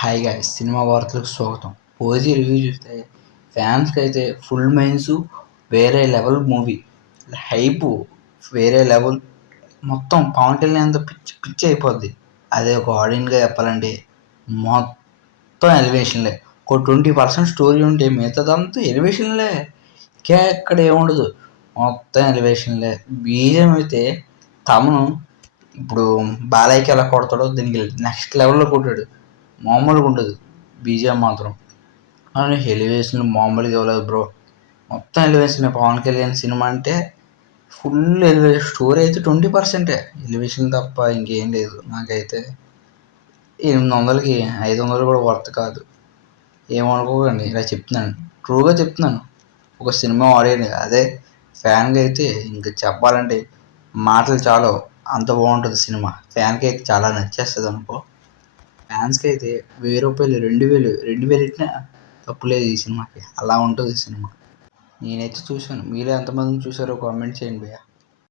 Hi guys, cinema వార్తలకు స్వాగతం. OG review చూస్తే ఫ్యాన్స్కి అయితే ఫుల్ మైన్స్, వేరే లెవెల్ మూవీ, హైప్ వేరే లెవెల్, మొత్తం పవన్ కళ్యాణ్ అంత పిచ్చి పిచ్చి అయిపోద్ది. అదే ఒక ఆడియన్గా చెప్పాలంటే మొత్తం ఎలివేషన్లే. ఒక 20% స్టోరీ ఉంటే మిగతాదంతా ఎలివేషన్లే. ఎక్కడ ఏముండదు, మొత్తం ఎలివేషన్లే. బీజం అయితే తమను ఇప్పుడు బాలయ్యకి ఎలా కొడతాడో దీనికి నెక్స్ట్ లెవెల్లో కొట్టాడు. మామూలుగా ఉండదు బీజిఎం మాత్రం. కానీ ఎలివేషన్ మామూలుగా ఇవ్వలేదు బ్రో. మొత్తం ఎలివేషన్. పవన్ కళ్యాణ్ సినిమా అంటే ఫుల్ ఎలివేషన్. స్టోరీ అయితే 20%. ఎలివేషన్ తప్ప ఇంకేం లేదు. నాకైతే 800కి 500 కూడా వర్త్ కాదు. ఏమనుకోకండి, ఇలా చెప్తున్నాను, ట్రూగా చెప్తున్నాను. ఒక సినిమా ఆడియన్ అదే ఫ్యాన్గా అయితే ఇంకా చెప్పాలంటే మాటలు చాలు, అంత బాగుంటుంది సినిమా. ఫ్యాన్కి అయితే చాలా నచ్చేస్తుంది అనుకో. ఫ్యాన్స్కి అయితే 1000 రూపాయలు, 2000 ఇచ్చినా తప్పులేదు ఈ సినిమాకి. అలా ఉంటుంది సినిమా. నేనైతే చూశాను. మీరే ఎంతమంది చూసారో కామెంట్ చేయండి భయ్యా.